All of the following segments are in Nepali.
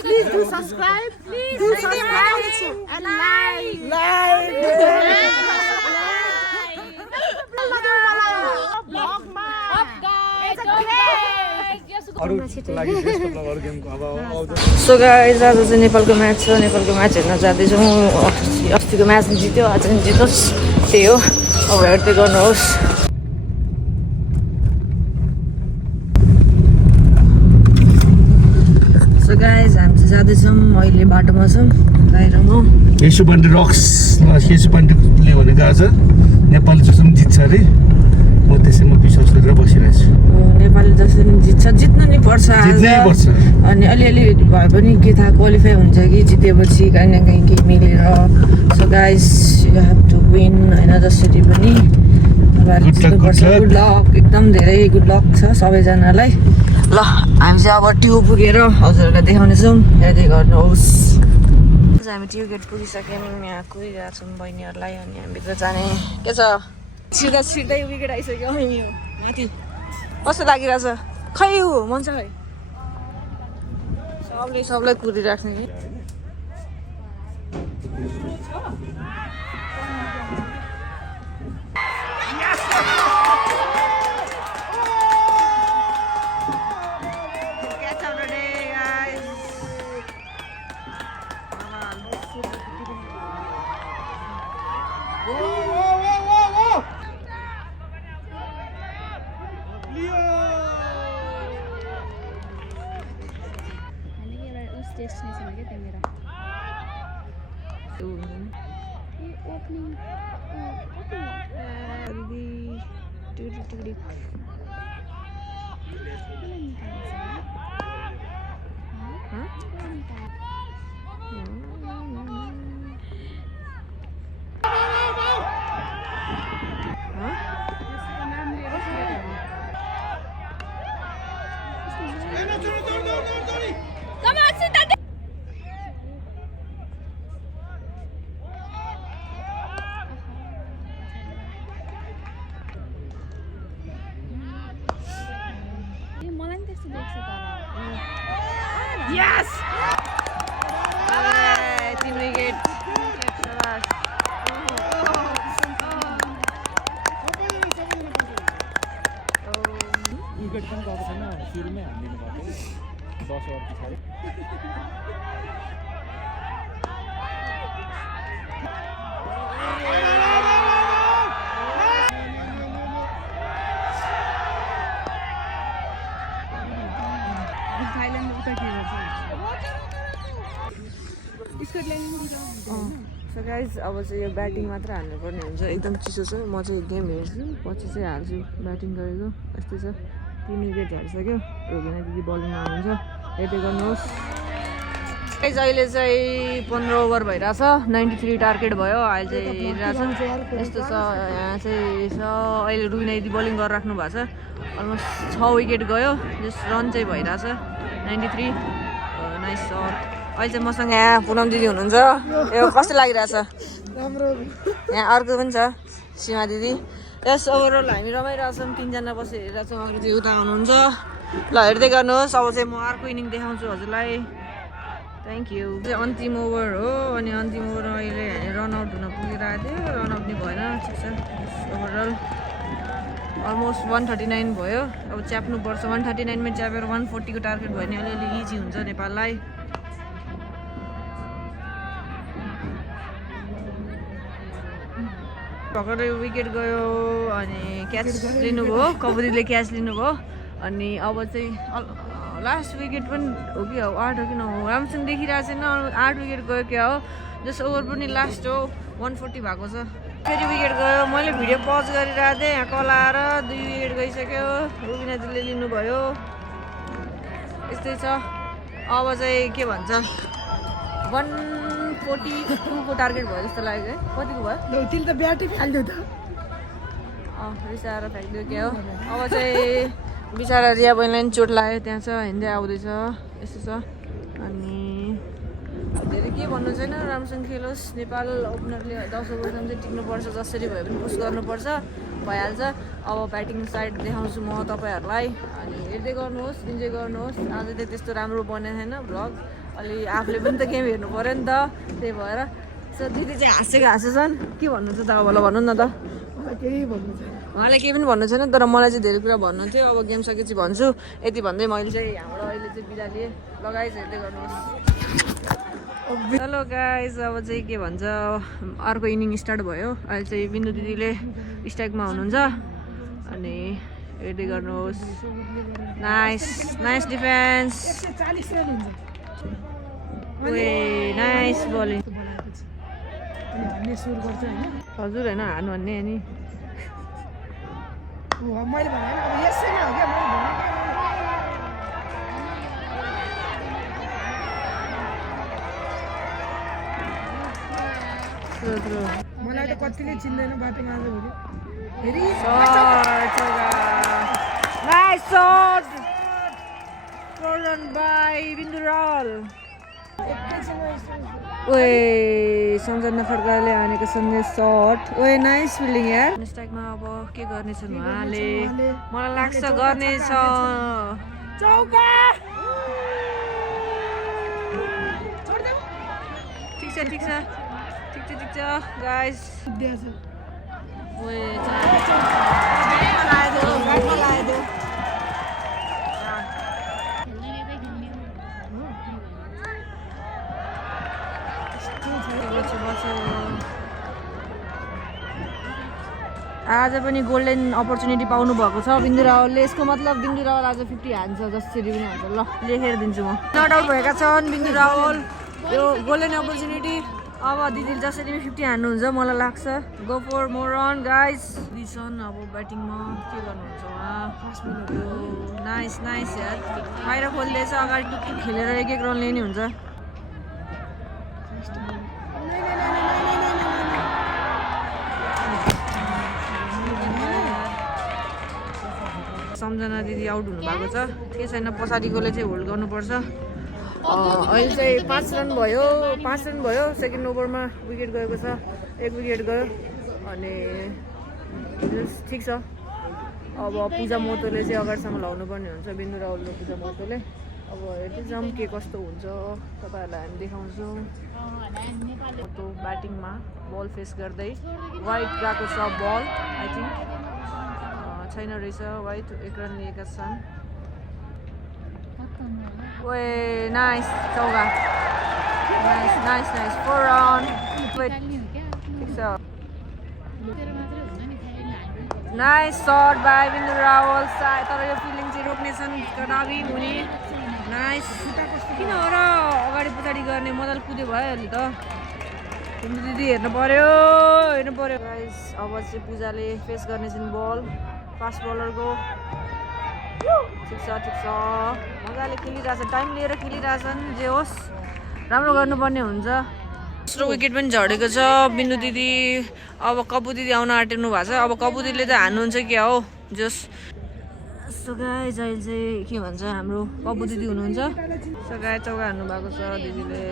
Please do subscribe. Please do subscribe and like. So guys आज चाहिँ नेपालको म्याच छ नेपालको म्याच हेर्न जाँदैछौँ अस्तिको म्याच जित्यो आज नि जितोस् त्यही हो अब हेर्दै गर्नुहोस् सो गाइस हामी चाहिँ जाँदैछौँ अहिले बाटोमा छौँ बाहिरमा यसुपाण्डे रक्स यसुपाण्डेले भनेको आज नेपाल जसरी जित्छ अरे म त्यसैमा विश्वास गरेर बसिरहेको छु नेपालले जसरी जित्छ जित्नु नि पर्छ अनि अलिअलि भए पनि के थाहा क्वालिफाई हुन्छ कि जितेपछि कहीँ न कहीँ केही मिलेर so guys you have to win होइन जसरी पनि जित्नुपर्छ गुड लक एकदम धेरै गुड लक छ सबैजनालाई ल हामी चाहिँ अब ट्यु पुगेर हजुरहरूलाई देखाउनेछौँ हेर्दै गर्नुहोस् हामी ट्यु गेट पुगिसक्यौँ यहाँ कुदिरहेको छौँ बहिनीहरूलाई अनि हामीभित्र जाने के छ छिर्दा छिर्दै विकेट आइसक्यो माथि कस्तो लागिरहेछ खै हो मन छ खै सबलाई कुदिराख्ने कि डेस्टिनेसन क्या त्यहाँ मेरो Yes! Team wicket. विकेट पनि गएको छैन सुरुमै हालिदिनु भएको 10 ओभर पछाडि सो गाइज अब चाहिँ यो ब्याटिङ मात्र हाल्नुपर्ने हुन्छ एकदम चिसो छ म चाहिँ गेम हेर्छु पछि चाहिँ हाल्छु ब्याटिङ गरेको यस्तै छ 3 विकेट झरिसक्यो रोगिना दिदी बलिङ आउनुहुन्छ हेर्दै गर्नुहोस् गाइज अहिले चाहिँ 15 ओभर भइरहेछ 93 टार्गेट भयो अहिले चाहिँ हेरिरहेछ यस्तो छ यहाँ चाहिँ छ अहिले रोगिना दिदी बलिङ गरेर राख्नु भएको छ अलमोस्ट 6 विकेट गयो जस रन चाहिँ भइरहेछ 93 नाइस सट अहिले चाहिँ मसँग यहाँ पुनम दिदी हुनुहुन्छ यो कस्तो लागिरहेछ राम्रो यहाँ अर्को पनि छ सीमा दिदी यस ओभरअल हामी रमाइरहेछौँ 3 जना बसेर हेरिरहेछौँ अर्को चाहिँ उता आउनुहुन्छ ल हेर्दै गर्नुहोस् अब चाहिँ म अर्को इनिङ देखाउँछु हजुरलाई थ्याङ्क यू अन्तिम ओभर हो अनि अन्तिम ओभर अहिले हामी रनआउट हुन पुगिरहेको थियो रनआउट नि भएन ठिक छ ओभरअल अलमोस्ट 139 भयो अब च्याप्नुपर्छ 139 मा च्यापेर 140 को टार्गेट भयो भने अलिअलि इजी हुन्छ नेपाललाई भर्खरै विकेट गयो अनि क्याच लिनुभयो कबड्डीले क्याच लिनुभयो अनि अब चाहिँ लास्ट विकेट पनि हो कि 8 हो कि 9 हो राम्रोसँग देखिरहेको छैन 8 विकेट गयो क्या हो जस ओभर पनि लास्ट हो 140 भएको छ फेरि विकेट गयो मैले भिडियो पज गरिरहेको थिएँ यहाँ कल आएर 2 विकेट गइसक्यो रुबिना दिदीले लिनुभयो यस्तै छ अब चाहिँ के भन्छ 142 को टार्गेट भयो जस्तो लाग्यो है कतिको भयो तिल त ब्याटै फाल्दियो त रिसाएर फ्याँक्दियो क्या हो अब चाहिँ बिचरा रिया बहिनीलाई पनि चोट लाग्यो त्यहाँ छ हिँड्दै आउँदैछ यस्तो छ अनि धेरै के भन्नु छैन राम्रोसँग खेलोस् नेपाल ओपनरले 10 ओभरसम्म चाहिँ टिक्नुपर्छ जसरी भए पनि पुस गर्नुपर्छ भइहाल्छ अब ब्याटिङ साइड देखाउँछु म तपाईँहरूलाई अनि हेर्दै गर्नुहोस् इन्जोय गर्नुहोस् आज चाहिँ त्यस्तो राम्रो बनेको छैन भ्लग अलि आफूले पनि त गेम हेर्नु पऱ्यो नि त त्यही भएर सो दिदी चाहिँ हाँसेछन् के भन्नुहुन्छ त अब भन्नु न त उहाँले केही पनि भन्नु छैन तर मलाई चाहिँ धेरै कुरा भन्नु थियो अब गेम सकेपछि भन्छु यति भन्दै मैले चाहिँ हाम्रो अहिले चाहिँ बिदा लिएँ लगाइज हेर्दै गर्नुहोस् हेलो गाइज अब चाहिँ के भन्छ अर्को इनिङ स्टार्ट भयो अहिले चाहिँ बिन्दु दिदीले स्ट्राइकमा हुनुहुन्छ अनि हेर्दै गर्नुहोस् नाइस डिफेन्स नाइस बलिङ हजुर होइन हार्नु भन्ने अनि मलाई त कतिले चिन्दैन बाटोमा आजभोलि फेरि नाइस शट थ्रोन बाइ बिन्दु रावल ओए सम्झना खड्काले हानेको सन्देश शट ओए नाइस फिल्डिङ यार स्ट्राइकमा अब के गर्नेछन् उहाँले मलाई लाग्छ गर्नेछ चौका ठिक छ गाइस ओए आज पनि गोल्डन अपर्च्युनिटी पाउनु भएको छ बिन्दु रावलले यसको मतलब बिन्दु रावल आज 50 हान्छ जसरी पनि हान्छ ल लेखेर दिन्छु म नट आउट भएका छन् बिन्दु रावल यो गोल्डन अपर्च्युनिटी अब दिदीले जसरी पनि 50 हान्नुहुन्छ मलाई लाग्छ go for more run guys दिसन अब ब्याटिङमा के गर्नुहुन्छ उहाँ नाइस यार बाहिर खोलिदिएछ अगाडि टुक्टुक खेलेर एक रन लिने हुन्छ सम्झना दिदी आउट हुनु भएको छ के छैन पछाडिकोले चाहिँ होल्ड गर्नुपर्छ अहिले चाहिँ 5 रन भयो सेकेन्ड ओभरमा विकेट गएको छ एक विकेट गयो अनि ठिक छ अब पूजा महतोले चाहिँ अगाडिसम्म लाउनु पर्ने हुन्छ बिन्दु रावल र पूजा महतोले अब हेर्दै जाउँ के कस्तो हुन्छ तपाईँहरूलाई हामी देखाउँछौँ ब्याटिङमा बल फेस गर्दै वाइड गएको छ बल आई थिङ्क छैन रहेछ वाइट एक रन लिएका छन् ओए नाइस चौका nice 4 run nice shot by Bindu Rawal तर यो फिल्डिङ चाहिँ रोक्नेछन् कदापि हुने नाइस किन हो र अगाडि पछाडि गर्ने मजाले कुद्यो भयो अहिले त बिन्दु दिदी हेर्नु पर्यो गाइस अब चाहिँ पूजाले फेस गर्नेछन् बल फास्ट बलरको ठिक छ मजाले खेलिरहेछ टाइम लिएर खेलिरहेछन् जे होस् राम्रो गर्नुपर्ने हुन्छ दोस्रो विकेट पनि झरेको छ बिन्दु दिदी अब कपु दिदी आउन आँटिनु भएको छ अब कपु दिदीले त हान्नुहुन्छ क्या हो जस सो गाइस अहिले चाहिँ के भन्छ हाम्रो कपु दिदी हुनुहुन्छ सो गाइस चौका हान्नु भएको छ दिदीले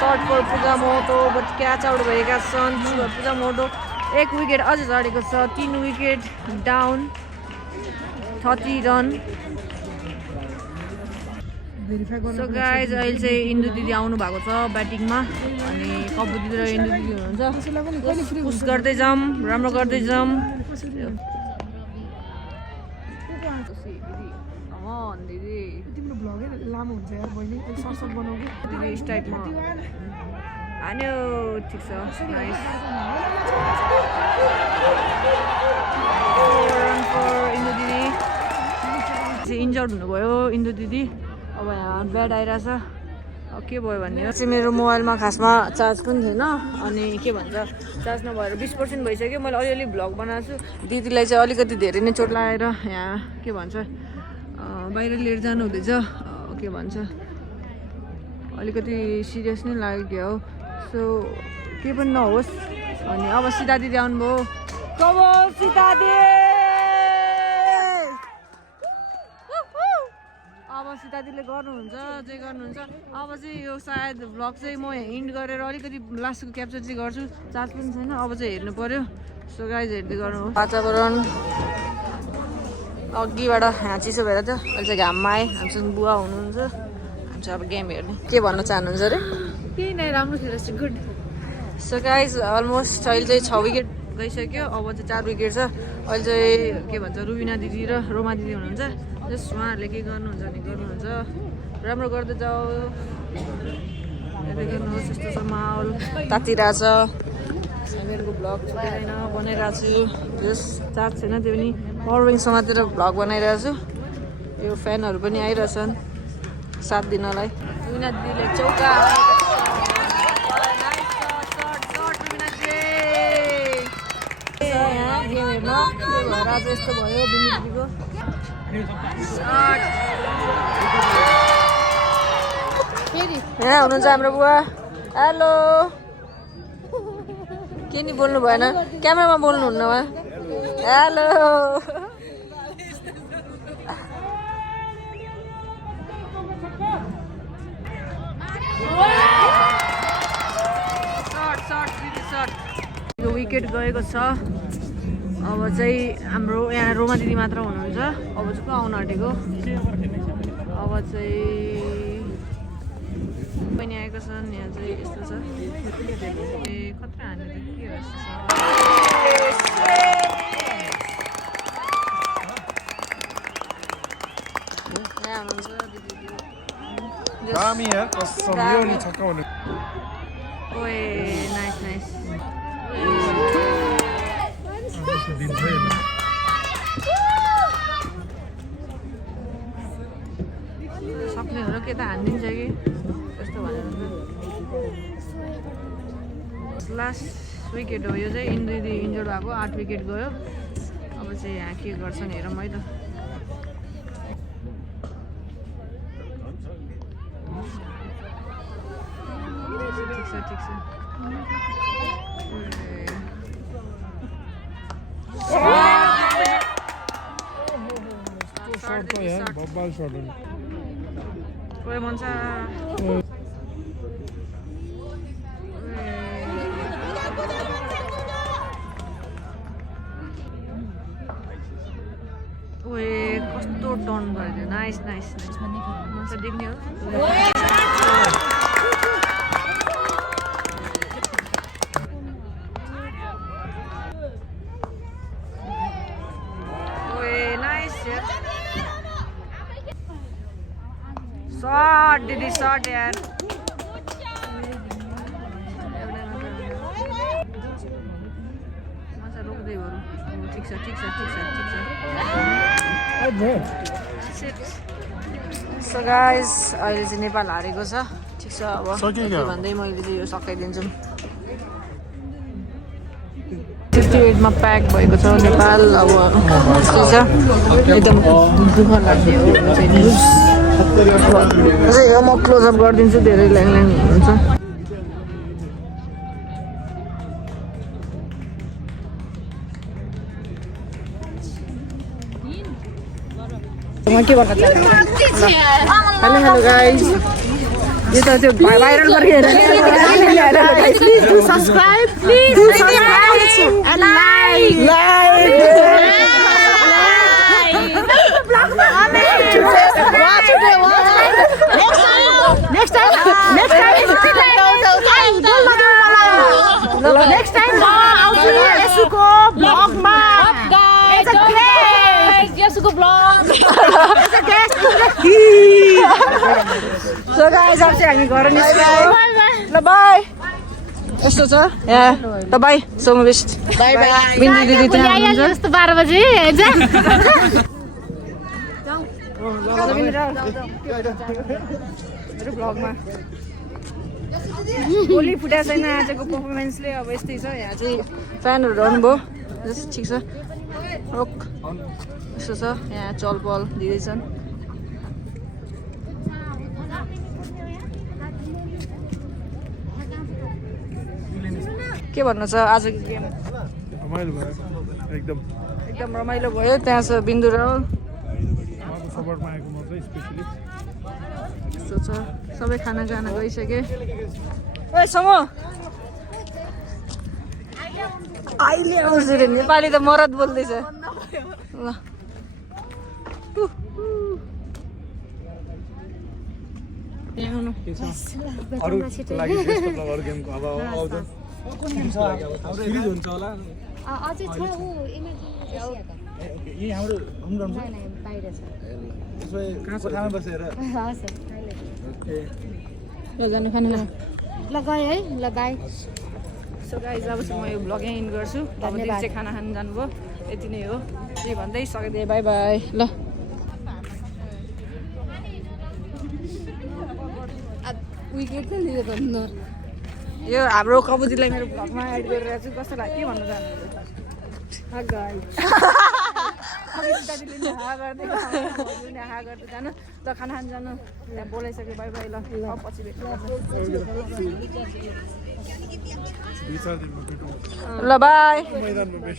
shot for Puja Mahato but catch out भएका छन् पूजा महतो एक विकेट अझै झरेको छ 3 wicket down 30 run so guys अहिले चाहिँ इन्दु दिदी आउनु भएको छ ब्याटिङमा अनि कपु दिदी र इन्दु दिदी हुनुहुन्छ पुस गर्दै जाऊँ राम्रो गर्दै जाऊँ दिदी तिम्रो भ्लगै लामो हुन्छ यार बहिनी सर्ट बनाउनु दिदी स्ट्राइकमा हान्यो ठिक छ नाइस रन फर इन्दु दिदी इन्जर्ड हुनुभयो इन्दु दिदी अब यहाँ ब्याड आइरहेछ अब के भयो भने चाहिँ मेरो मोबाइलमा खासमा चार्ज पनि थिएन अनि के भन्छ चार्ज नभएर 20% भइसक्यो मैले अलिअलि भ्लग बनाएको छु दिदीलाई चाहिँ अलिकति धेरै नै चोट लागेर यहाँ के भन्छ बाहिर लिएर जानु हुँदैछ के भन्छ अलिकति सिरियस नै लाग्यो क्या हो सो के पनि नहोस् अनि अब सीता दिदी आउनुभयो कब सीता दिदी अब सीता दिदीले गर्नुहुन्छ जे गर्नुहुन्छ अब चाहिँ यो सायद भ्लग चाहिँ म इन्ड गरेर अलिकति लास्टको क्याप्चर चाहिँ गर्छु चार्ज पनि छैन अब चाहिँ हेर्नु पर्यो सो गाइज हेर्दै गर्नु वातावरण अघिबाट यहाँ चिसो भएर थियो अहिले चाहिँ घाममा आएँ हामीसँग बुवा हुनुहुन्छ हामी चाहिँ अब गेम हेर्ने के भन्न चाहनुहुन्छ अरे केही नै राम्रो खेलेछ गुड सो गाइज अलमोस्ट अहिले चाहिँ 6 विकेट गइसक्यो अब चाहिँ 4 विकेट छ अहिले चाहिँ के भन्छ रुबिना दिदी र रोमा दिदी हुनुहुन्छ जस्ट उहाँहरूले के गर्नुहुन्छ भने गर्नुहुन्छ राम्रो गर्दै जाऊ हेर्दै गर्नुहोस् यस्तो छ माहौल तातिरहेछ सामेरको भ्लग छुट्दैन बनाइरहेको छु जस चार्ज छैन त्यो पनि पावर ब्याङ्क समातेर भ्लग बनाइरहेको छु यो फ्यानहरू पनि आइरहेछन् साथ दिनलाई रुबिना दिदीले चौका गेम हेर्न त्यही भएर आज यस्तो भयो दिदीको यहाँ हुनुहुन्छ हाम्रो बुवा हेलो के नि बोल्नु भएन क्यामेरामा बोल्नुहुन्न उहाँ हेलो विकेट गएको छ अब चाहिँ हाम्रो यहाँ रोमा दिदी मात्र हुनुहुन्छ अब चाहिँ को आउनु आँटेको अब चाहिँ पनि आएको छन् यहाँ चाहिँ यस्तो छ ए कत्रो हान्ने त के हो यहाँ हुनुहुन्छ दिदी ओए नाइस नाइस सक्ने हो र के त हानिदिन्छ कि कस्तो भनेर लास्ट विकेट हो यो चाहिँ दिदी इन्जोर्ड भएको 8 विकेट गयो अब चाहिँ यहाँ के गर्छन् हेरौँ है त ठिक छ कोही भन्छ ओए कस्तो टर्न गरिदियो नाइस नाइस नाइस देख्ने हो शॉट दीदी शॉट यार मजा रोक्दै बरु ठिक छ सो गाइस अहिले चाहिँ नेपाल हारेको छ ठिक छ अब भन्दै मैले चाहिँ यो सकाइदिन्छु 68 मा प्याक भएको छ नेपाल अब यस्तो छ एकदम दुःख लाग्ने हो म क्लोजअप गरिदिन्छु धेरै ल्याङ हुन्छ के भन्न चाहन्छु हेलो गाइस यो त त्यो भाइरल गरेर please do subscribe and like Next time, I'll see Yasuko vlog ma. It's a guest. Yasuko vlog. It's a guest. So guys, अब चाहिँ हामी घर निस्क्यौँ ल बाई यस्तो छ यहाँ ल बाई सोम बेस्ट बाई बाई बिन्दु दिदी त्यहाँ हुनुहुन्छ जस्तो 12 बजे एक्जाम भ्लगमा भोलि फुटेको छैन आजको पर्फर्मेन्सले अब यस्तै छ यहाँ चाहिँ फ्यानहरू आउनुभयो जस्तो ठिक छ रोक यस्तो छ यहाँ चलपल दिँदैछन् के भन्नु छ आजको गेम रमाइलो भयो एकदम रमाइलो भयो त्यहाँ छ बिन्दु राहुल यस्तो छ सबै खाना गइसके ओए समो अहिले आउँछ रे नेपाली त मरद बोल्दैछ ल अरूको लागि बेस्ट मतलब अरू गेमको अब आउँछ सिरिज हुन्छ होला अझै छ ऊ इमर्जेन्सी यही हाम्रो होम ग्राउन्ड छ बाहिर छ त्यसो कहाँ कोठामा बसेर हस् ओके जानु खानु लगाए है लगाए सो गाइज अब चाहिँ म यो ब्लग यहीँ इन्ड गर्छु अब दिदी चाहिँ खाना खानु जानुभयो यति नै हो त्यही भन्दै सकिदिएँ बाई बाई ल विकेट त लियो भन्नु यो हाम्रो कबुजीलाई मेरो भ्लगमा एड गरेर चाहिँ कस्तो लाग्यो के भन्नु चाहनुहुन्छ दाजुले हाँ गर्दै हाँ गर्दै जानु ल खाना खानु जानु त्यहाँ बोलाइसक्यो बाई बाई ल पछि भेट्नु ल बाई मैदानमा भेट